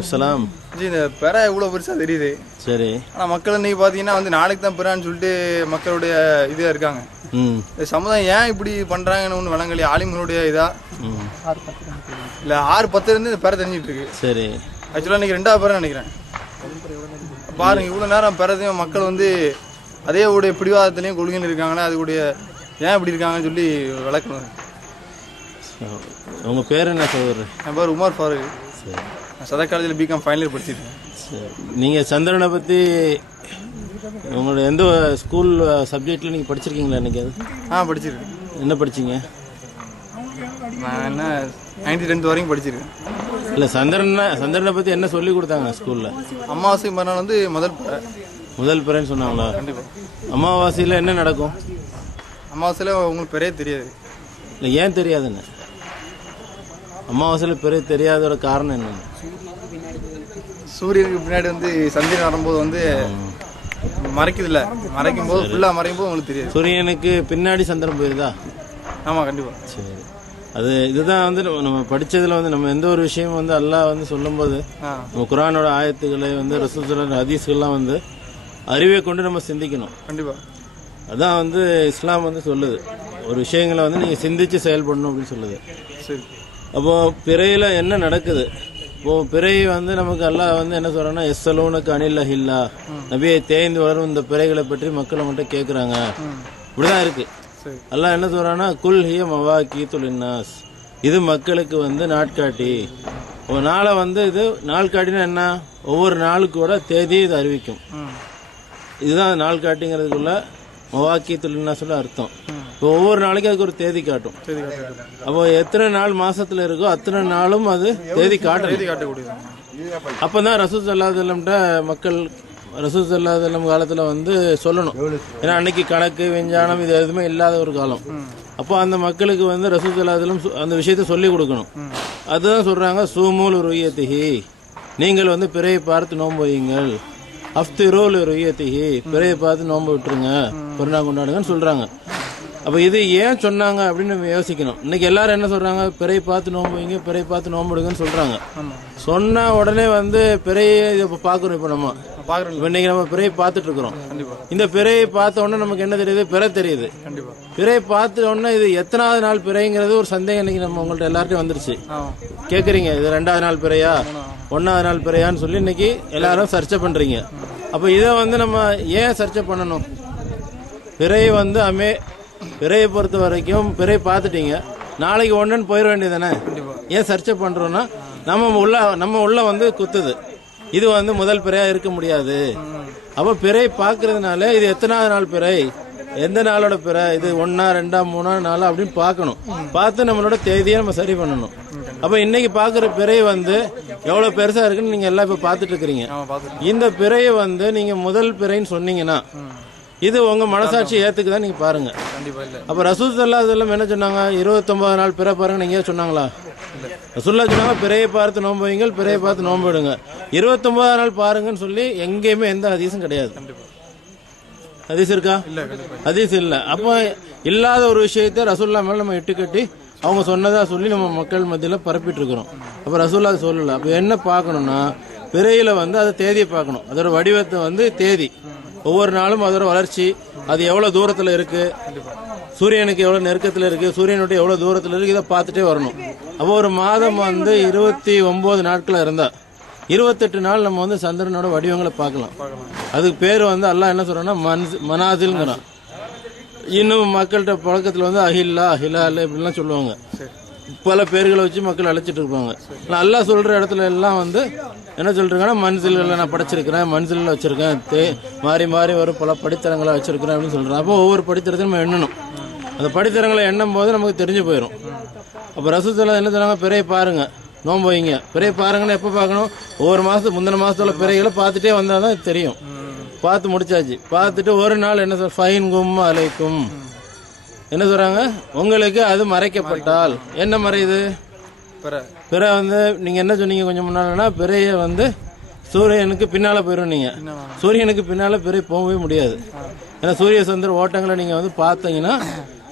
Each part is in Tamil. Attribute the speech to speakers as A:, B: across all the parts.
A: சலாம்
B: ஜி இந்த பெறை இவ்வளோ பெருசாக தெரியுது.
A: சரி.
B: ஆனால் மக்கள் இன்னைக்கு பார்த்தீங்கன்னா வந்து நாளைக்கு தான் பெறான்னு சொல்லிட்டு மக்களுடைய இதாக இருக்காங்க.
A: ம்.
B: இந்த சமுதாயம் ஏன் இப்படி பண்ணுறாங்கன்னு ஒன்று வழங்கலையே ஆலிம்களுடைய இதா?
A: ம்.
B: இல்லை ஆறு பத்துலேருந்து இந்த பெறை தெரிஞ்சிட்டு இருக்கு
A: சரி.
B: ஆக்சுவலாக இன்னைக்கு ரெண்டாவது பெறை நினைக்கிறேன். பாருங்க இவ்வளோ நேரம் பெறதையும் மக்கள் வந்து அதே உடைய பிடிவாதத்துலேயும் கொள்கைன்னு இருக்காங்கன்னா அதுடைய ஏன் இப்படி இருக்காங்கன்னு சொல்லி விளக்கணும்.
A: உங்கள் பேர் என்ன சகோதரர்?
B: என் பேர் உமர் ஃபாரூக்.
A: சரி.
B: நான் சதா காலேஜில் பிகாம் ஃபைனல் இயர் படிச்சிருக்கேன்.
A: சரி நீங்கள் சந்திரனை பற்றி உங்களோட எந்த ஸ்கூல் சப்ஜெக்டில் நீங்கள் படிச்சிருக்கீங்களா இன்னைக்கு? அது
B: ஆ படிச்சிருக்கேன்.
A: என்ன படிச்சீங்க?
B: நான் என்ன நைன்டி டென்த் வரைக்கும் படிச்சிருக்கேன்.
A: இல்லை சந்திரனை சந்திரனை பற்றி என்ன சொல்லி கொடுத்தாங்க ஸ்கூலில்
B: அமாவாசை மறுநாள் வந்து முதல்
A: முதல் பிறன்னு சொன்னாங்களா?
B: கண்டிப்பாக
A: அமாவாசையில் என்ன நடக்கும்?
B: அமாவாசையில் உங்களுக்கு பெரிய தெரியாது.
A: இல்லை ஏன் தெரியாதுன்னு? அமாவாசையில் பெரிய தெரியாதோட காரணம் என்னன்னு?
B: சூரியனுக்கு பின்னாடி வந்து சந்திரன் வரும்போது வந்து மறைக்குது இல்ல மறைக்கும் போது ஃபுல்லாக மறைக்கும் போது உங்களுக்கு தெரியாது.
A: சூரியனுக்கு பின்னாடி சந்திரன் போயிருதா?
B: ஆமாம் கண்டிப்பாக
A: சரி. அது இதுதான் வந்து நம்ம- படிச்சதுல வந்து நம்ம எந்த ஒரு விஷயம் வந்து அல்லாஹ் வந்து சொல்லும்போது நம்ம குரானோட ஆயத்துக்களை வந்து ரசூல் ஹதீஸ்கள்லாம் வந்து அறிவை கொண்டு நம்ம சிந்திக்கணும்.
B: கண்டிப்பாக
A: அதான் வந்து இஸ்லாம் வந்து சொல்லுது. ஒரு விஷயங்களை வந்து நீங்க சிந்திச்சு செயல்படணும் அப்படின்னு சொல்லுது.
B: சரி.
A: அப்போ பிறையில என்ன நடக்குது? இப்போ பிறை வந்து நமக்கு அல்லாஹ் வந்து என்ன சொல்றான்னா எஸ்ஸலூனுக்கு அனில் அஹில்லா நபியை தேய்ந்து வளரும் இந்த பிறைகளை பற்றி மக்கள் நம்மகிட்ட கேட்குறாங்க இப்படிதான் இருக்கு. அல்லாஹ் என்ன சொல்றான்னா குல் ஹிய மவாக்கி துலின்னாஸ் இது மக்களுக்கு வந்து நாட்காட்டி. ஒரு நாளை வந்து இது நாள்காட்டினா என்ன? ஒவ்வொரு நாளுக்கூட தேதி இது அறிவிக்கும். இதுதான் நாள் காட்டிங்கிறதுக்குள்ள மவாக்கி துலின்னாஸ்ல அர்த்தம் ஒவ்வொரு நாளைக்கும் அதுக்கு ஒரு தேதி காட்டும். அப்போ எத்தனை நாள் மாசத்துல இருக்கோ அத்தனை நாளும் அது தேதி காட்டும்
B: எழுதி காட்டக்கூடியது?
A: அப்பதான் ரசூல் சல்லாஹல்லம்ட்ட மக்கள் ரசூல் சல்லாஹல்லம் காலத்துல வந்து சொல்லணும். ஏன்னா அன்னைக்கு கணக்கு விஞ்ஞானம் இது எதுவுமே இல்லாத ஒரு காலம். அப்போ அந்த மக்களுக்கு வந்து ரசூல் சல்லாஹல்லம் அந்த விஷயத்த சொல்லி கொடுக்கணும். அதுதான் சொல்றாங்க சூமூல் ருயத்திஹி நீங்கள் வந்து பிறையை பார்த்து நோன்பு வையுங்கள். அஃப்திரோல் ருயத்திஹி பிறையை பார்த்து நோன்பு விட்டுருங்க. பெருநாள் கொண்டாடுங்கன்னு சொல்றாங்க. அப்ப இது ஏன் சொன்னாங்க அப்படின்னு நம்ம யோசிக்கணும். இன்னைக்கு எல்லாரும் என்ன சொல்றாங்க? பிறை பார்த்து நோன்பு வைங்க பிறை பார்த்து நோம்புடுங்கன்னு சொல்றாங்க. சொன்ன உடனே வந்து பிறையை இதை இப்போ பார்க்குறோம் இப்போ நம்ம. இப்போ இன்னைக்கு நம்ம பிறையை பார்த்துட்டு இருக்கிறோம். இந்த பிறையை பார்த்த உடனே நமக்கு என்ன தெரியுது? பிறை தெரியுது. பிறையை பார்த்த உடனே இது எத்தனாவது நாள் பிறைங்கிறது ஒரு சந்தேகம் இன்னைக்கு நம்ம உங்கள்ட்ட எல்லார்ட்டையும் வந்துருச்சு. கேட்குறீங்க இது ரெண்டாவது நாள் பிறையா? ஒன்னாவது நாள் பிறையான்னு சொல்லி இன்னைக்கு எல்லாரும் சர்ச்சை பண்றீங்க. அப்போ இதை வந்து நம்ம ஏன் சர்ச்சை பண்ணணும்? பிறை வந்து அமே பிறையை பொறுத்த வரைக்கும் பிறை பார்த்துட்டீங்க. நாளைக்கு ஒன்றுன்னு போயிட வேண்டியதானே ஏன் சர்ச்சை பண்றோம்னா நம்ம உள்ள நம்ம உள்ள வந்து குத்துது. இது வந்து முதல் பிறையா இருக்க முடியாது. அப்போ பிறை பார்க்கறதுனால இது எத்தனாவது நாள் பிறை? எந்த நாளோட பிறை? இது ஒன்னா ரெண்டா மூணா நாலா அப்படின்னு பார்க்கணும். பார்த்து நம்மளோட தேதியை நம்ம சரி பண்ணணும். அப்ப இன்னைக்கு பார்க்குற பிறை வந்து எவ்வளவு பெருசா இருக்குன்னு நீங்க எல்லாம் இப்ப பார்த்துட்டு இருக்கிறீங்க. இந்த பிறையை வந்து நீங்க முதல் பிறைன்னு சொன்னீங்கன்னா இது உங்க மனசாட்சி ஏத்துக்குதான் நீங்க பாருங்க.
B: கண்டிப்பாக இல்லை.
A: அப்ப ரசூல் சல்லா செல்லம் என்ன சொன்னாங்க? இருபத்தொன்பது நாள் பிறை பாருங்க நீங்க சொன்னாங்களா? ரசூல்லா சொன்னாங்க பிறையை பார்த்து நோன்பு வைங்கள் பிறையை பார்த்து நோன்பு விடுங்க. இருபத்தொன்பது நாள் பாருங்கன்னு சொல்லி எங்கேயுமே எந்த ஹதீஸும் கிடையாது. ஹதீஸ் இருக்கா? ஹதீஸ் இல்ல. அப்போ இல்லாத ஒரு விஷயத்தை ரசூல்லா மேல நம்ம இட்டு கட்டி அவங்க சொன்னதா சொல்லி நம்ம மக்கள் மத்தியில பரப்பிட்டு இருக்கிறோம். அப்ப ரசூல்லா சொல்லல. அப்ப என்ன பார்க்கணும்னா பிறையில வந்து அதை தேதியை பார்க்கணும். அதோட வடிவத்தை வந்து தேதி. ஒவ்வொரு நாளும் அதோட வளர்ச்சி அது எவ்வளவு தூரத்துல இருக்கு சூரியனுக்கு எவ்வளவு நெருக்கத்துல இருக்கு சூரியனுடைய எவ்வளவு தூரத்துல இருக்கு இதை பார்த்துட்டே வரணும். அப்போ ஒரு மாதம் வந்து இருபத்தி ஒன்பது நாட்கள் இருந்தா இருபத்தெட்டு நாள் நம்ம வந்து சந்திரனோட வடிவங்களை பார்க்கலாம். அதுக்கு பேர் வந்து எல்லாம் என்ன சொல்கிறோன்னா மன்ஸ் மனாசில்ங்கிறான். இன்னும் மக்கள்கிட்ட பழக்கத்தில் வந்து அஹில்லா அஹிலால் இப்படிலாம் சொல்லுவாங்க. பல பேர்களை வச்சு மக்கள் அழைச்சிட்டு இருப்பாங்க. நல்லா சொல்கிற சொல்ற இடத்துல எல்லாம் வந்து என்ன சொல்றாங்கன்னா மன்சில்களை நான் படைச்சிருக்கிறேன் மன்சிலில் வச்சிருக்கேன் தே மாறி மாறி வரும் பல படித்தரங்களை வச்சிருக்கிறேன் அப்படின்னு சொல்கிறேன் அப்போ ஒவ்வொரு படித்தரத்தையும் நம்ம எண்ணணும். அந்த படித்தரங்களை எண்ணும் போது நமக்கு தெரிஞ்சு போயிடும் அப்போ ரசூசல்லா என்ன சொன்னாங்க? பிறையை பாருங்க. நோன்பு வைங்க. பிறையை பாருங்கன்னு எப்போ பார்க்கணும்? ஒவ்வொரு மாதத்துக்கு முந்தின மாதத்தோட பிறைகளை பார்த்துட்டே வந்தால் தான் தெரியும். பார்த்து முடிச்சாச்சு. பார்த்துட்டு ஒரு நாள் என்ன சொல் ஃபைன் கும் அலைக்கும். என்ன சொல்றாங்க? உங்களுக்கு அது மறைக்கப்பட்டால். என்ன மறையுது?
B: பெறை.
A: வந்து நீங்க என்ன சொன்னீங்க கொஞ்சம் முன்னாலனா பிறைய வந்து சூரியனுக்கு பின்னால போயிடும் நீங்க. சூரியனுக்கு பின்னால பிறை போகவே முடியாது. ஏன்னா சூரிய சந்திர ஓட்டங்களை நீங்க வந்து பார்த்தீங்கன்னா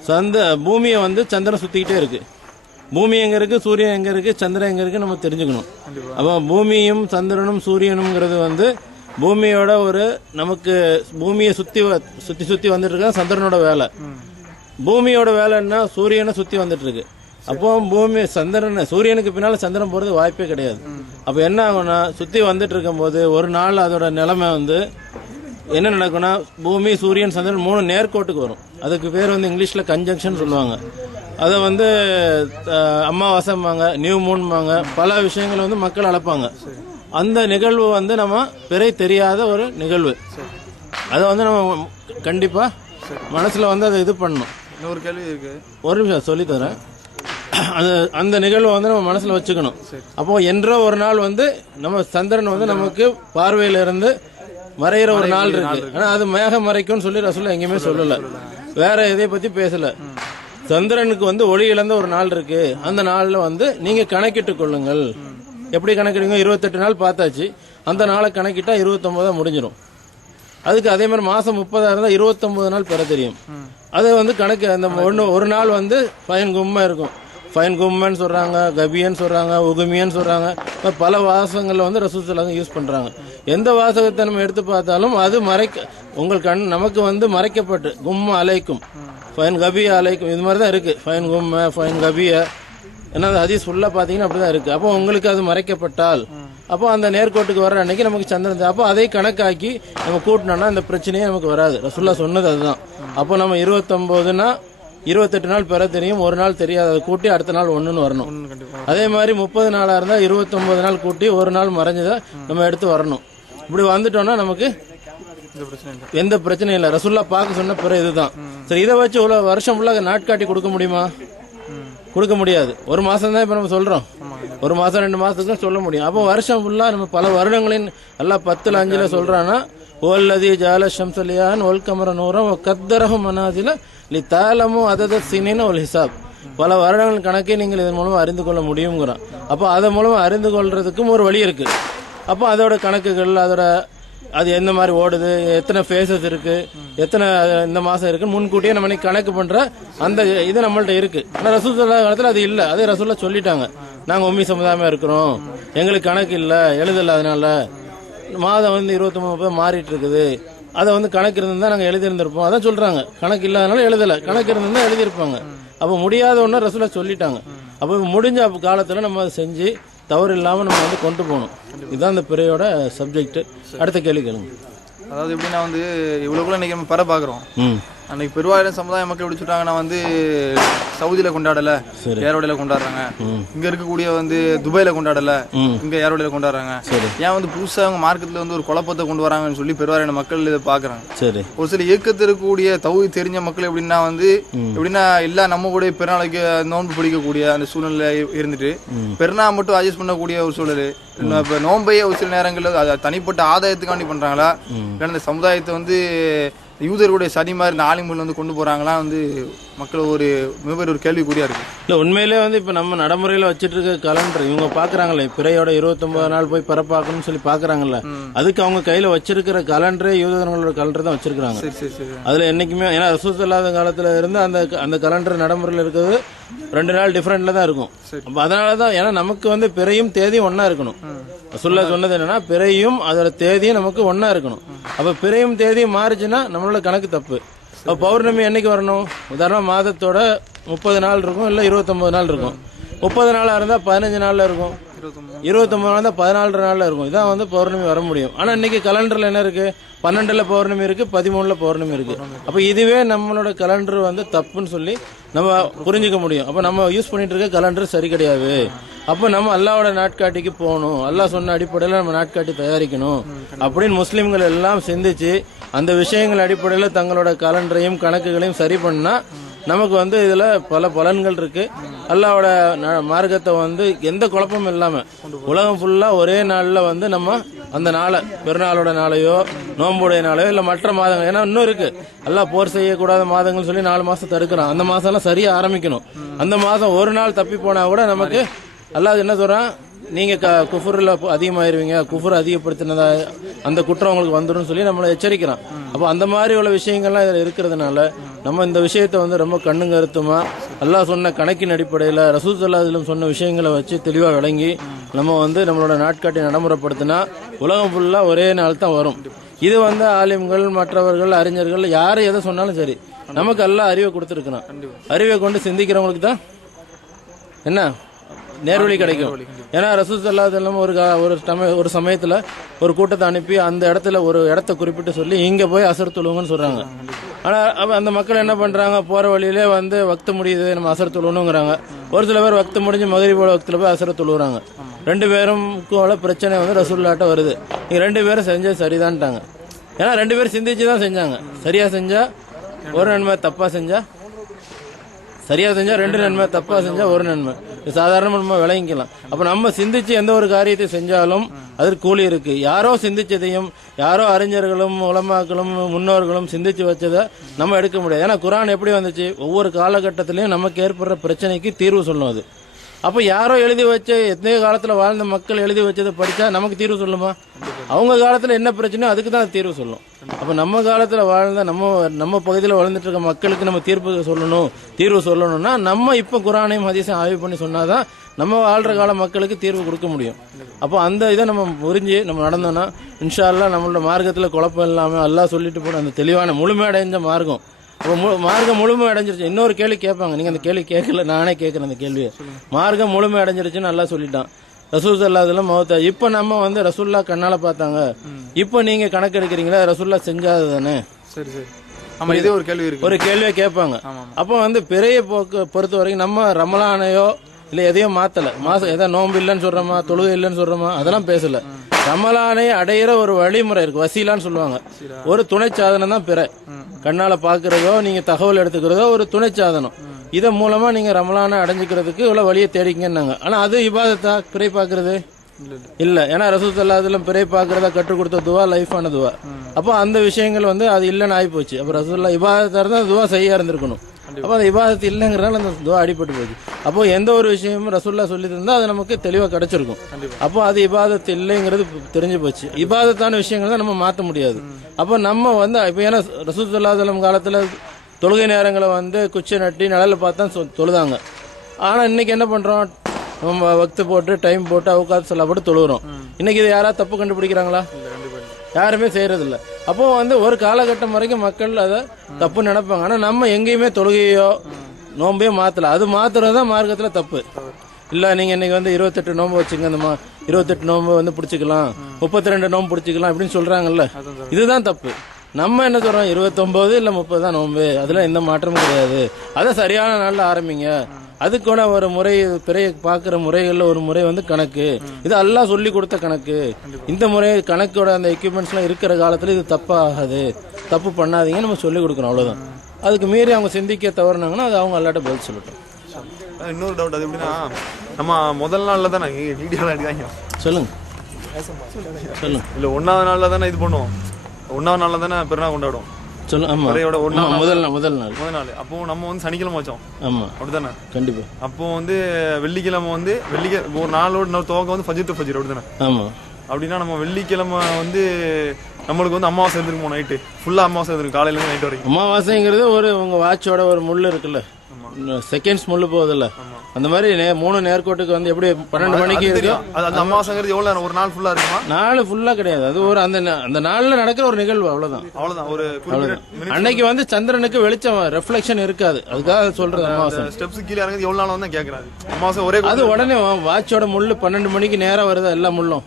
A: சந்த பூமியை வந்து சந்திரன் சுத்திக்கிட்டே இருக்கு. பூமி எங்க இருக்கு? சூரியன் எங்க இருக்கு? சந்திரன் எங்க இருக்கு நம்ம தெரிஞ்சுக்கணும். அப்போ பூமியும் சந்திரனும் சூரியனுங்கிறது வந்து பூமியோட ஒரு நமக்கு பூமியை சுத்தி சுத்தி சுத்தி வந்துட்டு இருக்க? சந்திரனோட வேலை. பூமியோட வேலைன்னா சூரியனை சுத்தி வந்துட்டு இருக்கு அப்போ பூமி சந்திரன் சூரியனுக்கு பின்னால சந்திரன் போறது வாய்ப்பே கிடையாது. அப்ப என்ன ஆகும்னா சுத்தி வந்துட்டு இருக்கும்போது ஒரு நாள் அதோட நிலைமை வந்து என்ன நடக்கும்னா பூமி சூரியன் சந்திரன் மூணு நேர்கோட்டுக்கு வரும். அதுக்கு பேர் வந்து இங்கிலீஷ்ல கன்ஜங்ஷன் சொல்லுவாங்க. அதை வந்து அம்மாவாசம்பாங்க அமாவாசைம்பாங்க நியூ மூன்பாங்க பல விஷயங்களை வந்து மக்கள் அளப்பாங்க. அந்த நிகழ்வு வந்து நம்ம பிறை தெரியாத ஒரு நிகழ்வு. அதை வந்து நம்ம கண்டிப்பா மனசுல வந்து அதை இது பண்ணணும்.
B: இன்னொரு கேள்வி இருக்கு.
A: ஒரு நிமிஷம் சொல்லித் தரேன் அது அந்த நிகழ்வை வந்து நம்ம மனசுல வச்சுக்கணும். அப்போ என்றோ ஒரு நாள் வந்து நம்ம சந்திரன் வந்து நமக்கு பார்வையில இருந்து மறையிற ஒரு நாள் இருக்கு. ஆனா அது மேகம் மறைக்கும்னு சொல்லி ரசூல் எங்கேயுமே சொல்லல. வேற எதை பத்தி பேசல. சந்திரனுக்கு வந்து ஒளி இழந்த ஒரு நாள் இருக்கு. அந்த நாள்ல வந்து நீங்க கணக்கிட்டு கொள்ளுங்கள். எப்படி கணக்கிடுங்க இருபத்தெட்டு நாள் பார்த்தாச்சு. அந்த நாளை கணக்கிட்டா இருபத்தொன்பதா முடிஞ்சிடும் அதுக்கு அதே மாதிரி மாசம் முப்பதா இருந்தா இருபத்தொன்பது நாள் பெற தெரியும் அது வந்து கணக்கு அந்த ஒன்று ஒரு நாள் வந்து ஃபைன் கும்மா இருக்கும். ஃபைன் கும்மன்னு சொல்கிறாங்க கபியன்னு சொல்கிறாங்க உகுமியன்னு சொல்கிறாங்க பல வாசகங்களில் வந்து ரசூசலாக யூஸ் பண்ணுறாங்க எந்த வாசகத்தை நம்ம எடுத்து பார்த்தாலும் அது மறைக்க உங்கள் கண் நமக்கு வந்து மறைக்கப்பட்டு கும்ம அலைக்கும். ஃபைன் கபிய அலைக்கும். இது மாதிரி தான் இருக்குது ஃபைன் கும்மை ஃபைன் கபிய. ஏன்னா அது ஹதீஸ் பார்த்தீங்கன்னா அப்படி தான் இருக்குது அப்போ உங்களுக்கு அது மறைக்கப்பட்டால் அப்போ அந்த நேர்கோட்டுக்கு வர அன்னைக்கு நமக்கு சந்திரன் அப்போ அதை கணக்காக்கி நம்ம கூட்டினோம்னா அந்த பிரச்சனையே நமக்கு வராது. ரசுல்லா சொன்னது அதுதான். அப்போ நம்ம இருபத்தொன்பதுனா இருபத்தெட்டு நாள் பெற தெரியும் ஒரு நாள் தெரியாது. அதை கூட்டி அடுத்த நாள் ஒண்ணுன்னு வரணும். அதே மாதிரி முப்பது நாளா இருந்தா இருபத்தொன்பது நாள் கூட்டி ஒரு நாள் மறைஞ்சதை நம்ம எடுத்து வரணும். இப்படி வந்துட்டோம்னா நமக்கு எந்த பிரச்சனையும் இல்லை. ரசுல்லா பார்க்க சொன்ன பிற இதுதான். சரி இதை வச்சு இவ்வளவு வருஷம் ஃபுல்லாக நாட்காட்டி கொடுக்க முடியுமா? கொடுக்க முடியாது. ஒரு மாசம் தான் இப்ப நம்ம சொல்றோம். ஒரு மாசம் ரெண்டு மாசத்துக்கு தான் சொல்ல முடியும். அப்போ வருஷம் ஃபுல்லா நம்ம பல வருடங்களின் எல்லாம் பத்துல அஞ்சுல சொல்றான்னா ஓல்லதி ஜால ஷம்சலியான் ஒல் கமர நூறம் கத்தரகம் மனாதில லி தாளமும் அதத சினின்னு ஒரு ஹிசாப். பல வருடங்கள் கணக்கே நீங்கள் இதன் மூலமா அறிந்து கொள்ள முடியுங்கிறான் அப்போ அதன் மூலமா அறிந்து கொள்றதுக்கும் ஒரு வழி இருக்கு. அப்போ அதோட கணக்குகள் அதோட அது எந்த மாதிரி ஓடுது எத்தனை ஃபேஸஸ் இருக்கு எத்தனை இந்த மாசம் இருக்கு முன்கூட்டியே நம்ம கணக்கு பண்ற அந்த இது நம்மள்ட்ட இருக்கு. ஆனா ரசூல் காலத்துல அது இல்ல. அதே ரசூல்லா சொல்லிட்டாங்க. நாங்க உம்மி சமுதாயமா இருக்கிறோம். எங்களுக்கு கணக்கு இல்ல. எழுதல அதனால மாதம் வந்து இருபத்தி முப்பது மாறிட்டு இருக்குது. அதை வந்து கணக்கு இருந்தா நாங்க எழுதியிருந்திருப்போம். அதான் சொல்றாங்க. கணக்கு இல்லாதனால எழுதல. கணக்கு இருந்தா எழுதியிருப்பாங்க. அப்ப முடியாத ஒன்னு ரசூலா சொல்லிட்டாங்க. அப்ப முடிஞ்ச காலத்துல நம்ம அதை செஞ்சு தவறு இல்லாம நம்ம வந்து கொண்டு போகணும். இதுதான் இந்த பிறையோட சப்ஜெக்ட் அடுத்த கேள்வி கேளுங்க.
B: அதாவது எப்படின்னா வந்து இவ்வளவுக்குள்ள இன்னைக்கு நம்ம பெற பாக்குறோம்
A: ம்.
B: அன்னைக்கு பெருவாயிரம் சமுதாய மக்கள் எப்படி சொல்றாங்கன்னா வந்து சவுதியில கொண்டாடல. ஏரோடையில கொண்டாடுறாங்க. இங்க இருக்கக்கூடிய வந்து துபாயில கொண்டாடல இங்க ஏரோடையில கொண்டாடுறாங்க? ஏன் வந்து புதுசா அவங்க மார்க்கெட்ல வந்து ஒரு குழப்பத்தை கொண்டு வராங்கன்னு சொல்லி பெருவாரியான மக்கள் இதை பாக்குறாங்க ஒரு சில இயக்கத்தில் இருக்கக்கூடிய தகுதி தெரிஞ்ச மக்கள் எப்படின்னா வந்து எப்படின்னா எல்லா நம்ம கூட பெருநாளைக்கு நோன்பு பிடிக்கக்கூடிய அந்த சூழ்நிலை இருந்துட்டு பெருநாள் மட்டும் அட்ஜஸ்ட் பண்ணக்கூடிய ஒரு சூழல். இப்ப நோன்பையே ஒரு சில நேரங்களில் தனிப்பட்ட ஆதாயத்துக்காண்டி பண்றாங்களா? இல்ல இந்த சமுதாயத்தை வந்து யூதர்களுடைய சதி மாதிரி இந்த ஆலிம்கள் வந்து கொண்டு போறாங்களா வந்து மக்கள் ஒரு மிகப்பெரிய ஒரு கேள்விக்குறியா இருக்கு.
A: இல்ல உண்மையிலே வந்து இப்ப நம்ம நடைமுறையில வச்சிட்டு இருக்க கலண்டர் இவங்க பாக்குறாங்களே பிறையோட இருபத்தொன்பது நாள் போய் பரப்பாக்கணும்னு சொல்லி பாக்குறாங்கல்ல அதுக்கு அவங்க கையில வச்சிருக்கிற கலண்டரே யூதர்களோட கலண்டர் தான் வச்சிருக்காங்க
B: சரி சரி சரி.
A: அதுல என்னைக்குமே ஏன்னா ரசூஸ் இல்லாத காலத்துல இருந்து அந்த அந்த கலண்டர் நடைமுறையில் இருக்கிறது ரெண்டு நாள் டிஃபரெண்ட்ல தான் இருக்கும். அப்ப அதனால தான் ஏன்னா நமக்கு வந்து பிறையும் தேதியும் ஒண்ணா இருக்கணும். ரசுல்லா சொன்னது என்னன்னா பிறையும் அதோட தேதியும் நமக்கு ஒன்னா இருக்கணும். அப்ப பிறையும் தேதியும் மாறுச்சுன்னா நம்மளோட கணக்கு தப்பு. அப்ப பௌர்ணமி என்னைக்கு வரணும்? உதாரணம் மாதத்தோட முப்பது நாள் இருக்கும் இல்ல இருபத்தொன்பது நாள் இருக்கும். முப்பது நாளா இருந்தா பதினஞ்சு நாள்ல இருக்கும். இருபத்தொன்பது நாள் தான் பதினாலு நாள்ல இருக்கும். இதான் வந்து பௌர்ணமி வர முடியும். ஆனா இன்னைக்கு கலண்டர்ல என்ன இருக்கு? பன்னெண்டுல பௌர்ணமி இருக்கு பதிமூணுல பௌர்ணமி இருக்கு. அப்ப இதுவே நம்மளோட கலண்டர் வந்து தப்புன்னு சொல்லி நம்ம புரிஞ்சுக்க முடியும். அப்ப நம்ம யூஸ் பண்ணிட்டு இருக்க கலண்டர் சரி கிடையாது. அப்ப நம்ம அல்லாவோட நாட்காட்டிக்கு போகணும். அல்லாஹ் சொன்ன அடிப்படையில நம்ம நாட்காட்டி தயாரிக்கணும். அப்படின்னு முஸ்லிம்கள் எல்லாம் சிந்திச்சு அந்த விஷயங்கள் அடிப்படையில தங்களோட கலண்டரையும் கணக்குகளையும் சரி பண்ணா நமக்கு வந்து இதுல பல பலன்கள் இருக்கு. அல்லாவோட மார்க்கத்தை வந்து எந்த குழப்பமும் இல்லாம உலகம் ஃபுல்லா ஒரே நாள்ல வந்து நம்ம அந்த நாளை பெருநாளோட நாளையோ நோம்புடைய நாளையோ இல்ல மற்ற மாதங்கள் ஏன்னா இன்னும் இருக்கு. எல்லாம் போர் செய்யக்கூடாத மாதங்கள் சொல்லி நாலு மாசம் தடுக்கிறான். அந்த மாசம் எல்லாம் சரியா ஆரம்பிக்கணும். அந்த மாசம் ஒரு நாள் தப்பி போனா கூட நமக்கு அல்லாது என்ன சொல்றான்? நீங்க க- குஃபுர்ல அதிகமாயிருவீங்க. குஃபுர் அதிகப்படுத்தினதா அந்த குற்றம் உங்களுக்கு வந்துடும் சொல்லி நம்மளை எச்சரிக்கிறான். அப்போ அந்த மாதிரி உள்ள விஷயங்கள்லாம் இதுல இருக்கிறதுனால நம்ம இந்த விஷயத்தை வந்து ரொம்ப கண்ணும் கருத்துமா அல்லாஹ் சொன்ன கணக்கின் அடிப்படையில் ரசூல் சல்லாஹிலும் சொன்ன விஷயங்களை வச்சு தெளிவாக விளங்கி நம்ம வந்து நம்மளோட நாட்காட்டை நடைமுறைப்படுத்தினா உலகம் ஃபுல்லாக ஒரே நாள் தான் வரும். இது வந்து ஆலிம்கள் மற்றவர்கள் அறிஞர்கள் யார் எதை சொன்னாலும் சரி நமக்கு எல்லாம் அறிவை கொடுத்துருக்கணும் அறிவை கொண்டு சிந்திக்கிறவங்களுக்கு தான் என்ன? நேர்வழி கிடைக்கும். ஏன்னா ரசூல் சல்லாஹ் ஒரு ஒரு ஒரு சமயத்துல ஒரு கூட்டத்தை அனுப்பி அந்த இடத்துல ஒரு இடத்த குறிப்பிட்டு சொல்லி இங்க போய் அசர் தொழுவுங்கன்னு சொல்றாங்க. ஆனா அப்ப அந்த மக்கள் என்ன பண்றாங்க? போற வழியிலே வந்து வக்து முடியுது நம்ம அசர் தொழுவணுங்கிறாங்க ஒரு சில பேர் வக்து முடிஞ்சு மகரிபோட வக்துல போய் அசர தொழுவுறாங்க. ரெண்டு பேரும் உள்ள பிரச்சனை வந்து ரசூல்லாட்ட வருது. நீங்க ரெண்டு பேரும் செஞ்சது சரிதான்ட்டாங்க. ஏன்னா ரெண்டு பேரும் சிந்திச்சு தான் செஞ்சாங்க. சரியா செஞ்சா ஒரு நன்மை தப்பா செஞ்சா சரியா செஞ்சா ரெண்டு நன்மை தப்பா செஞ்சா ஒரு நன்மை. சாதாரணமாக சாதாரணமா நம்ம விளங்கிக்கலாம். அப்ப நம்ம சிந்திச்சு எந்த ஒரு காரியத்தை செஞ்சாலும் அதற்கு கூலி இருக்கு. யாரோ சிந்திச்சதையும் யாரோ அறிஞர்களும் உலமாக்களும் முன்னோர்களும் சிந்திச்சு வச்சதை நம்ம எடுக்க முடியாது. ஏன்னா குரான் எப்படி வந்துச்சு? ஒவ்வொரு காலகட்டத்திலையும் நமக்கு ஏற்படுற பிரச்சனைக்கு தீர்வு சொல்லும் அது. அப்ப யாரோ எழுதி வச்சு எத்தனையோ காலத்துல வாழ்ந்த மக்கள் எழுதி வச்சதை படிச்சா நமக்கு தீர்வு சொல்லுமா? அவங்க காலத்துல என்ன பிரச்சனையோ அதுக்கு தான் தீர்வு சொல்லும். அப்ப நம்ம காலத்துல வாழ்ந்த நம்ம நம்ம பகுதியில் வாழ்ந்துட்டு இருக்க மக்களுக்கு நம்ம தீர்ப்பு சொல்லணும். தீர்வு சொல்லணும்னா நம்ம இப்ப குரானையும் ஹதீஸையும் ஆய்வு பண்ணி சொன்னாதான் நம்ம வாழ்ற கால மக்களுக்கு தீர்வு கொடுக்க முடியும். அப்போ அந்த இதை நம்ம புரிஞ்சு நம்ம நடந்தோம்னா இன்ஷா அல்லா நம்மளோட மார்க்கத்துல குழப்பம் இல்லாம எல்லாம் சொல்லிட்டு போன அந்த தெளிவான முழுமையடைஞ்ச மார்க்கம் மார்க்கம் முழுமை அடைஞ்சிருச்சு. இன்னொரு கேள்வி கேட்பாங்க. நீங்க அந்த கேள்வி கேட்கல நானே கேட்கறேன் அந்த கேள்வியை. மார்க்கம் முழுமை அடைஞ்சிருச்சுன்னு நல்லா சொல்லிட்டான். ரசூல் சல்லாதெல்லாம் மௌத்தா. இப்ப நம்ம வந்து ரசூல்லா கண்ணால பார்த்தாங்க. இப்ப நீங்க கணக்கு எடுக்கிறீங்களா? ரசூல்லா செஞ்சாது தானே
B: சரி சரி. ஆமா இதே ஒரு கேள்வி இருக்கு.
A: ஒரு கேள்வியை கேட்பாங்க. அப்போ வந்து பெரிய போக்கு பொறுத்த வரைக்கும் நம்ம ரமலானையோ இல்ல எதையும் மாத்தல. மாசம் எதாவது நோன்பு இல்லைன்னு சொல்றோமா? தொழுகை இல்லைன்னு சொல்றோமா? அதெல்லாம் பேசல. ரமலானை அடையிற ஒரு வழிமுறை இருக்கு. வசீலான்னு சொல்லுவாங்க. ஒரு துணை சாதனம் தான் பிற. கண்ணால பாக்குறதோ நீங்க தகவல் எடுத்துக்கிறதோ ஒரு துணை சாதனம். இதன் மூலமா நீங்க ரமலானை அடைஞ்சுக்கிறதுக்கு இவ்வளவு வழியை தேடிக்கங்கன்னாங்க. ஆனா அது இபாதத்தா? பிறை பாக்குறது இல்ல ஏன்னா ரசூசல்லாதுல பிறை பாக்குறதா கற்றுக் கொடுத்த துவா லைஃபான துவா. அப்போ அந்த விஷயங்கள் வந்து அது இல்லைன்னு ஆகி போச்சு அப்ப ரசூல்லா இபாதத்தா இருந்தா துவா செய்யா இருந்திருக்கணும். அப்போ அந்த இபாதத்து இல்லைங்கிறனால அந்த துவா அடிபட்டு போச்சு. அப்போ எந்த ஒரு விஷயமும் ரசூல்லா சொல்லி தந்தா அது நமக்கு தெளிவா கிடைச்சிருக்கும். அப்போ அது இபாதத்து இல்லைங்கிறது தெரிஞ்சு போச்சு. இபாதத்தான விஷயங்கள் தான் நம்ம மாத்த முடியாது. அப்போ நம்ம வந்து இப்போ ஏன்னா ரசூல் சல்லாஹலம் காலத்துல தொழுகை நேரங்களை வந்து குச்சி நட்டி நிழல பார்த்தா தொழுதாங்க. ஆனா இன்னைக்கு என்ன பண்றோம்? நம்ம வக்து போட்டு டைம் போட்டு அவுக்காத்து சொல்ல போட்டு தொழுகிறோம். இன்னைக்கு இது யாராவது தப்பு கண்டுபிடிக்கிறாங்களா? யாருமே செய்யறதில்ல. அப்போ வந்து ஒரு காலகட்டம் வரைக்கும் மக்கள் அதை தப்பு நினைப்பாங்க. ஆனா நம்ம எங்கேயுமே தொழுகையோ நோம்பையோ மாத்தல. அது மாத்துறதுதான் மார்க்கத்துல தப்பு. இல்ல நீங்க இன்னைக்கு வந்து இருபத்தெட்டு நோம்பு வச்சுங்க இந்த மா இருபத்தெட்டு நோம்பு வந்து பிடிச்சிக்கலாம். முப்பத்தி ரெண்டு நோம்பு பிடிச்சிக்கலாம் அப்படின்னு சொல்றாங்கல்ல. இதுதான் தப்பு. நம்ம என்ன சொல்றோம்? இருபத்தொன்பது இல்ல முப்பது தான் நோம்பு அதுல எந்த மாற்றமும் கிடையாது. அதை சரியான நாள்ல ஆரம்பிங்க. அதுக்கூட ஒரு முறை பிறைய பாக்குற முறைகள்ல ஒரு முறை வந்து கணக்கு. இது எல்லாம் சொல்லி கொடுத்த கணக்கு. இந்த முறை கணக்கோட அந்த எக்யூப்மெண்ட்ஸ் எல்லாம் இருக்கிற காலத்துல இது தப்பாகாது. தப்பு பண்ணாதீங்க நம்ம சொல்லி கொடுக்கணும் அவ்வளவுதான். அதுக்கு மீறி அவங்க சிந்திக்க தவறுனாங்கன்னா அது அவங்க அல்லாட்ட பதில் சொல்லட்டும்.
C: இன்னொரு டவுட் அது எப்படின்னா நம்ம முதல் நாள்ல தானே வீடியோல அடிக்காங்க
A: சொல்லுங்க. சொல்லுங்க.
C: இல்ல ஒன்னாவது நாள்ல தானே இது பண்ணுவோம். ஒன்னாவது நாள்ல தானே பெருநாள் கொண்டாடும்
A: சொல்லு ஆமா.
C: ஒண்ணா
A: ஆமா, முதல் நாள் முதல் நாள்.
C: முதல் நாள். அப்போ நம்ம வந்து சனிக்கிழமை வச்சோம்.
A: ஆமா.
C: அப்படிதானே
A: கண்டிப்பா.
C: அப்போ வந்து வெள்ளிக்கிழமை வந்து வெள்ளிக்கிழமை ஒரு நாளோட இன்னொரு துவக்கம் வந்து ஃபஜித் ஃபஜிர் அப்படிதானே
A: ஆமா.
C: அப்படின்னா நம்ம வெள்ளிக்கிழமை வந்து நம்மளுக்கு வந்து அமாவாசை இருந்திருக்குமோ நைட்டு? ஃபுல்லா அமாவாசை இருந்திருக்கும் காலையில இருந்து நைட் வரைக்கும்.
A: அமாவாசைங்கிறது ஒரு உங்க வாட்சோட ஒரு முள்ளு இருக்குல்ல? செகண்ட்ஸ் முள்ளு போகுதுல்ல. அந்த மாதிரி மூணு நேர்கோட்டுக்கு வந்து எப்படி பன்னெண்டு மணிக்கு இருக்கு
C: அமாவாசைங்கிறது எவ்வளவு நேரம்? ஒரு நாள் ஃபுல்லா இருக்குமா?
A: நாள் ஃபுல்லா கிடையாது. அது ஒரு அந்த அந்த நாள்ல நடக்கிற ஒரு நிகழ்வு அவ்வளவுதான்.
C: அவ்வளவுதான். ஒரு
A: அன்னைக்கு வந்து சந்திரனுக்கு வெளிச்சம் ரெஃப்ளெக்ஷன் இருக்காது. அதுக்காக சொல்றது அமாவாசை.
C: ஸ்டெப்ஸ் கீழே இறங்குறது எவ்வளவு நாள் வந்து கேக்குறாரு அமாவாசை ஒரே
A: அது உடனே வாட்சோட முள்ளு பன்னெண்டு மணிக்கு நேரா வருதா? எல்லா முள்ளும்.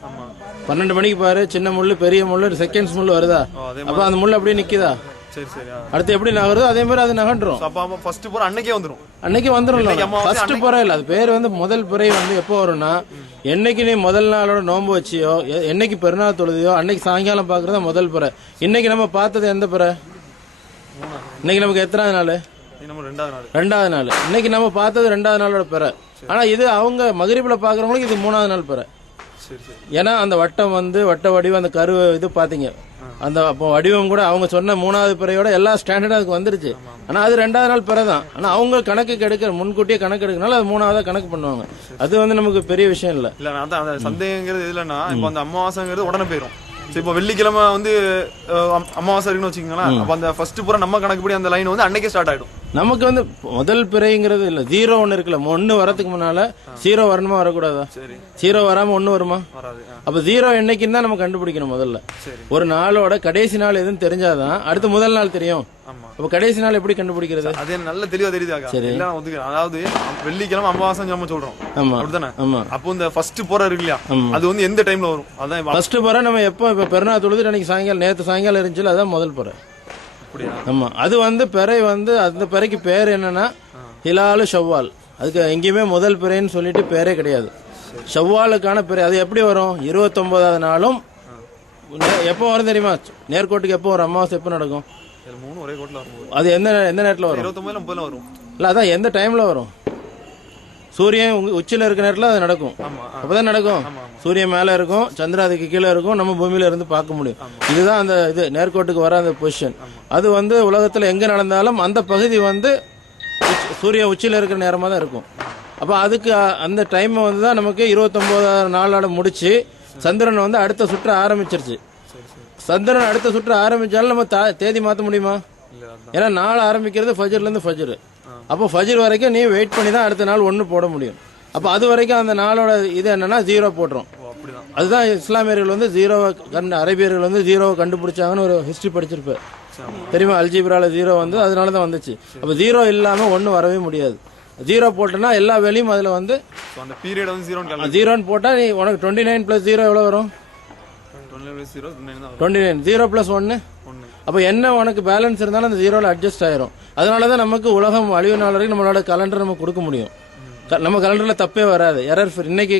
A: பன்னெண்டு மணிக்கு பாரு சின்ன முள்ளு பெரிய முள்ளு செகண்ட்ஸ் முள்ளு வருதா? அப்ப அந்த முள்ளு அப்படியே நிக்குதா?
C: சரி சரி ஆ.
A: அடுத்து எப்படி நகருதோ அதே மாதிரி அது நகன்றும்
C: அப்ப அப்ப ஃபர்ஸ்ட் போற அன்னைக்கே வந்துரும்.
A: அன்னைக்கு வந்துடும் ஃபர்ஸ்ட் புறை இல்ல அது பேர் வந்து முதல் புறை வந்து எப்போ வரும்னா என்னைக்கு நீ முதல் நாளோட நோன்பு வச்சியோ என்னைக்கு பெருநாள் தொழுதியோ அன்னைக்கு சாயங்காலம் பாக்குறதா முதல் புறை. இன்னைக்கு நம்ம பார்த்தது எந்த புறை? இன்னைக்கு நமக்கு எத்தனாவது நாள்?
C: ரெண்டாவது நாள்.
A: இன்னைக்கு நம்ம பார்த்தது ரெண்டாவது நாளோட பிற. ஆனா இது அவங்க மகரிப்புல பாக்குறவங்களுக்கு இது மூணாவது நாள் பிற. ஏன்னா அந்த வட்டம் வந்து வட்ட வடிவம் அந்த கரு இது பாத்தீங்க. அந்த அப்போ வடிவம் கூட அவங்க சொன்ன மூணாவது பிறையோட எல்லா ஸ்டாண்டர்டும் அதுக்கு வந்துருச்சு. ஆனா அது ரெண்டாவது நாள் பிறை தான். ஆனா அவங்க கணக்கு எடுக்கிற முன்கூட்டியே கணக்கு எடுக்கனால அது மூணாவதா கணக்கு பண்ணுவாங்க. அது வந்து நமக்கு பெரிய விஷயம் இல்ல.
C: இல்ல சந்தேகங்கிறது இல்லைன்னா இப்போ அந்த அமாவாசைங்கிறது உடனே போயிரும். சரி இப்போ வெள்ளிக்கிழமை வந்து அமாவாசை இருக்குன்னு வச்சுக்கோங்களேன். அப்போ அந்த ஃபர்ஸ்ட் பூரா நம்ம கணக்குப்படி அந்த லைன் வந்து அன்னைக்கே ஸ்டார்ட் ஆயிடும்.
A: நமக்கு வந்து முதல் பிறைங்கிறது இல்ல ஜீரோ ஒன்னு இருக்குல்ல ஒன்னு வரதுக்கு முன்னால ஜீரோ வரணுமா வரக்கூடாதா? ஜீரோ வராம ஒன்னு வருமா? அப்ப ஜீரோ என்னைக்குன்னு தான் நம்ம கண்டுபிடிக்கணும் முதல்ல. ஒரு நாளோட கடைசி நாள் எதுன்னு தெரிஞ்சாதான் அடுத்து முதல் நாள் தெரியும்.
C: ஆமா.
A: அப்ப கடைசி நாள் எப்படி கண்டுபிடிக்கிறது?
C: அது நல்ல தெளிவா தெரியுதாக்கா எல்லாம் ஒத்துக்கிறேன் அதாவது வெள்ளிக்கிழமை அமாவாசை நம்ம சொல்றோம்.
A: ஆமா.
C: அப்படிதானே
A: ஆமா.
C: அப்போ இந்த ஃபர்ஸ்ட் போற இருக்கு இல்லையா? அது வந்து எந்த டைம்ல வரும்? அதான்
A: ஃபர்ஸ்ட் பறை நம்ம எப்போ இப்ப பெருநா தொழுது அன்னைக்கு சாயங்காலம் நேத்து சாயங்காலம் இருந்துச்சுல அதான் முதல் பறை. ஆமா. அது வந்து பிறை வந்து அந்த பிறைக்கு பேர் என்னன்னா ஹிலாலு ஷவ்வால். அதுக்கு எங்கேயுமே முதல் பிறைன்னு சொல்லிட்டு பேரே கிடையாது. ஷவ்வாலுக்கான பிறை அது எப்படி வரும்? இருபத்தொன்பதாவது நாளும் எப்போ வரும் தெரியுமா? நேர்கோட்டுக்கு எப்போ வரும்? அமாவாசை எப்போ நடக்கும்?
C: மூணு ஒரே வரும்போது.
A: அது எந்த எந்த நேரத்தில் வரும்?
C: இருபத்தொன்பதுல முப்பதுல வரும்.
A: இல்ல அதான் எந்த டைம்ல வரும்? சூரியன் உச்சில இருக்க நேரத்துல அது நடக்கும். அப்பதான் நடக்கும். சூரியன் மேல இருக்கும் சந்திரன் அதுக்கு கீழே இருக்கும் நம்ம பூமியில இருந்து பார்க்க முடியும். இதுதான் அந்த இது நேர்கோட்டுக்கு வர அந்த பொசிஷன் அது வந்து உலகத்துல எங்க நடந்தாலும் அந்த பகுதி வந்து சூரியன் உச்சில இருக்கிற நேரமா தான் இருக்கும். அப்ப அதுக்கு அந்த டைம் வந்து தான் நமக்கு இருபத்தொன்பதாயிரம் நாளோட முடிச்சு சந்திரன் வந்து அடுத்த சுற்ற ஆரம்பிச்சிருச்சு. சந்திரன் அடுத்த சுற்று ஆரம்பிச்சாலும் நம்ம தேதி மாத்த முடியுமா? ஏன்னா நாள் ஆரம்பிக்கிறது ஃபஜர்ல இருந்து ஃபஜர். அப்போ ஃபஜர் வரைக்கும் நீ வெயிட் பண்ணி தான் அடுத்த நாள் ஒன்று போட முடியும். அப்போ அது வரைக்கும் அந்த நாளோட இது என்னன்னா ஜீரோ போட்டுரும். அதுதான் இஸ்லாமியர்கள் வந்து ஜீரோவை கண்டு அரேபியர்கள் வந்து ஜீரோவை கண்டுபிடிச்சாங்கன்னு ஒரு ஹிஸ்டரி படிச்சிருப்பேன் தெரியுமா? அல்ஜிப்ரால ஜீரோ வந்து அதனால தான் வந்துச்சு. அப்போ ஜீரோ இல்லாம ஒன்றும் வரவே முடியாது. ஜீரோ போட்டோன்னா எல்லா வேலையும் அதில் வந்து
C: ஜீரோன்னு
A: போட்டால் நீ உனக்கு டுவெண்ட்டி நைன் ப்ளஸ் ஜீரோ எவ்வளோ வரும்?
C: டுவெண்ட்டி
A: நைன் ஜீரோ ப்ளஸ் ஒன்று அப்போ என்ன உனக்கு பேலன்ஸ் இருந்தாலும் அந்த ஜீரோவில் அட்ஜஸ்ட் ஆயிரும். அதனால தான் நமக்கு உலகம் அழிவு நாள் வரைக்கும் நம்மளோட கலண்டர் நம்ம கொடுக்க முடியும். நம்ம கலண்டரில் தப்பே வராது. எரர் இன்னைக்கு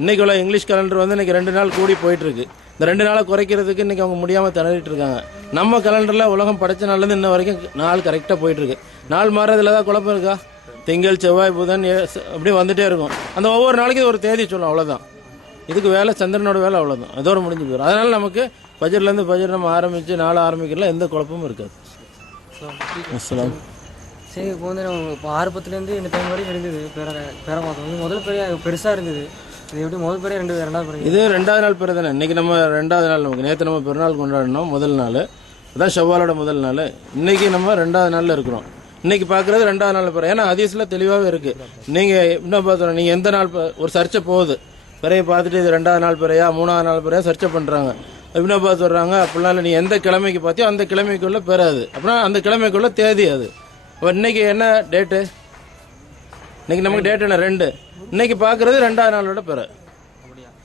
A: இன்னைக்கு உள்ள இங்கிலீஷ் கலண்டர் வந்து இன்னைக்கு ரெண்டு நாள் கூடி போயிட்டு இருக்கு இந்த ரெண்டு நாளை குறைக்கிறதுக்கு இன்னைக்கு அவங்க முடியாம திணறிட்டு இருக்காங்க. நம்ம கலண்டர்ல உலகம் படைச்ச நாள்ல இருந்து இன்ன வரைக்கும் நாள் கரெக்டா போயிட்டு இருக்கு நாள் மாறதுல தான் குழப்பம் இருக்கா? திங்கள் செவ்வாய் புதன் அப்படியே வந்துட்டே இருக்கும். அந்த ஒவ்வொரு நாளைக்கு இது ஒரு தேதி சொல்லும் அவ்வளவுதான். இதுக்கு வேலை சந்திரனோட வேலை அவ்வளவுதான். அதோட முடிஞ்சு போயிடும் அதனால நமக்கு பஜர்ல இருந்து பஜர் நம்ம ஆரம்பிச்சு நாள் ஆரம்பிக்கிறதுல எந்த குழப்பமும் இருக்காது. அஸ்ஸலாம்.
D: சரி இப்போ வந்து நம்ம இப்போ ஆரம்பத்துலேருந்து இந்த டைம் வரைக்கும் இருந்தது. பேர பேர மாதம். வந்து முதல் பெரிய பெருசாக இருந்தது. இது எப்படி முதல் பெரிய ரெண்டு ரெண்டாவது பெரிய?
A: இது ரெண்டாவது நாள் பிறகு தானே. இன்னைக்கு நம்ம ரெண்டாவது நாள் நமக்கு. நேற்று நம்ம பெருநாள் கொண்டாடினோம் முதல் நாள். அதான் ஷவ்வாலோட முதல் நாள். இன்னைக்கு நம்ம ரெண்டாவது நாள்ல இருக்கிறோம். இன்னைக்கு பார்க்கறது ரெண்டாவது நாள் பிறகு ஏன்னா ஹதீஸ்ல தெளிவாகவே இருக்கு. நீங்க என்ன பார்த்தோம் நீங்க எந்த நாள் ஒரு சர்ச்சை போகுது. பிறையை பார்த்துட்டு இது ரெண்டாவது நாள் பிறையா மூணாவது நாள் பிறையா சர்ச்சை பண்ணுறாங்க என்ன பார்த்து வர்றாங்க அப்படிலாம் இல்லை நீ எந்த கிழமைக்கு பார்த்தியோ அந்த கிழமைக்குள்ள பெறாது. அப்படின்னா அந்த கிழமைக்குள்ள தேதி அது. அப்போ இன்னைக்கு என்ன டேட்டு இன்றைக்கி நமக்கு டேட் என்ன? ரெண்டு. இன்றைக்கி பார்க்குறது ரெண்டாவது நாளோட பிற.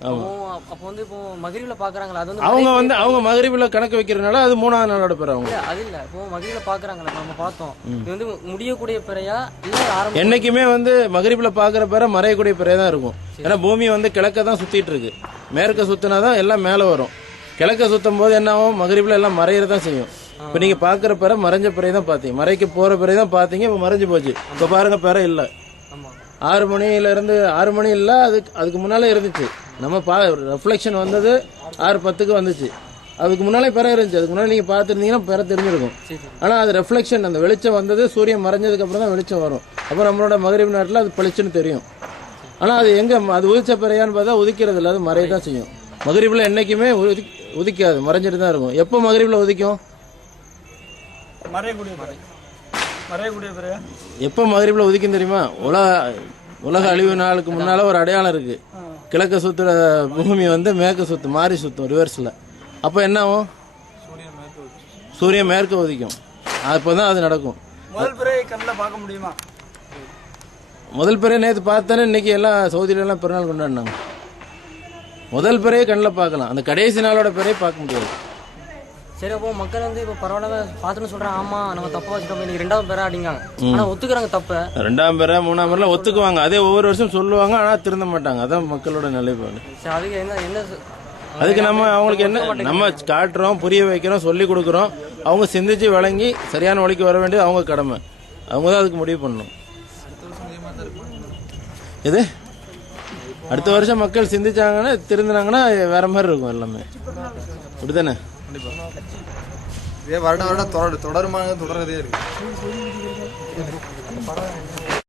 D: அப்போ வந்து இப்போ மகிரிவில் பார்க்குறாங்களா அது வந்து
A: அவங்க வந்து அவங்க மகரிபில் கணக்கு வைக்கிறதுனால அது மூணாவது நாளோட பிற அவங்க.
D: அது இல்லை. இப்போ மகிரிவில் பார்க்குறாங்களா நம்ம பார்த்தோம். இது வந்து முடியக்கூடிய பிறையா? இல்லை
A: என்னைக்குமே வந்து மகரிபில் பார்க்குற பிற மறையக்கூடிய பிறையே தான் இருக்கும் ஏன்னா பூமி வந்து கிழக்க தான் சுத்திட்டு இருக்கு. மேற்க சுத்தினா தான் எல்லாம் மேலே வரும். கிழக்க சுத்தும் போது என்ன ஆகும்? மகரிபில் எல்லாம் மறையறதான் செய்யும். இப்போ நீங்க பார்க்குற பிற மறைஞ்ச பிறையை தான் பார்த்தீங்க. மறைக்க போற பிறையை தான் பார்த்தீங்க இப்போ மறைஞ்சு போச்சு. இப்போ பாருங்க பிற இல்லை. ஆறு மணியில இருந்து ஆறு மணி இல்ல அதுக்கு அதுக்கு முன்னாலே இருந்துச்சு. நம்ம பா ரெஃப்ளெக்ஷன் வந்தது ஆறு பத்துக்கு வந்துச்சு. அதுக்கு முன்னாலே பெற இருந்துச்சு. அதுக்கு முன்னாடி நீங்க பார்த்துருந்தீங்கன்னா பெற தெரிஞ்சிருக்கும். ஆனா அது ரெஃப்ளெக்ஷன் அந்த வெளிச்சம் வந்தது சூரியன் மறைஞ்சதுக்கு அப்புறம் தான் வெளிச்சம் வரும். அப்போ நம்மளோட மகரிப் நேரத்தில் அது பளிச்சுன்னு தெரியும். ஆனா அது எங்க அது உதிச்ச பிறையான்னு பார்த்தா உதிக்கிறது இல்லை அது மறைய தான் செய்யும். மகரிப்ல என்னைக்குமே உதி உதிக்காது மறைஞ்சிட்டு தான் இருக்கும். எப்போ மகரிப்ல உதிக்கும்?
E: மறையக்கூடிய
A: எப்போ மகரிப்ல உதிக்கும் தெரியுமா? உலக உலக அழிவு நாளுக்கு முன்னால ஒரு அடையாளம் இருக்கு. கிழக்க சுத்துற பூமி வந்து மேற்கு சுத்தும் மாறி சுத்தும் ரிவர்ஸ்ல அப்போ என்ன ஆகும்? சூரியன் மேற்கு உதிக்கும். அப்போதான் அது நடக்கும்.
E: முதல் பிறையை கண்ணில் பார்க்க முடியுமா?
A: முதல் பிறையை நேற்று பார்த்தானே இன்னைக்கு எல்லாம் சவுதியில எல்லாம் பிறநாள் கொண்டாடினாங்க. முதல் பிறையை கண்ணில் பார்க்கலாம். அந்த கடைசி நாளோட பிறையை பார்க்க முடியாது.
D: சரி அப்போ மக்கள் வந்து இப்போ பரவாயில்ல பார்த்துன்னு சொல்கிறாங்க ஆமாம் நம்ம தப்பாக வச்சுட்டோம். இன்னைக்கு ரெண்டாவது பேரா அப்படிங்காங்க ஆனால் ஒத்துக்கிறாங்க தப்பை.
A: ரெண்டாம் பிறை மூணாம் பிறைலாம் ஒத்துக்குவாங்க. அதே ஒவ்வொரு வருஷம் சொல்லுவாங்க ஆனால் திருந்த மாட்டாங்க. அதான் மக்களோட நிலைப்பாடு
D: சரி அதுக்கு என்ன என்ன
A: அதுக்கு நம்ம அவங்களுக்கு என்ன நம்ம காட்டுறோம் புரிய வைக்கிறோம் சொல்லி கொடுக்குறோம். அவங்க சிந்திச்சு வழங்கி சரியான வழிக்கு வர வேண்டியது அவங்க கடமை. அவங்க தான் அதுக்கு முடிவு பண்ணணும். இது அடுத்த வருஷம் மக்கள் சிந்திச்சாங்கன்னா திருந்தினாங்கன்னா வேற மாதிரி இருக்கும் எல்லாமே. அப்படிதானே
B: இதே வருட வருடம் தொடர் தொடருமாக தொடர்றதே இருக்கு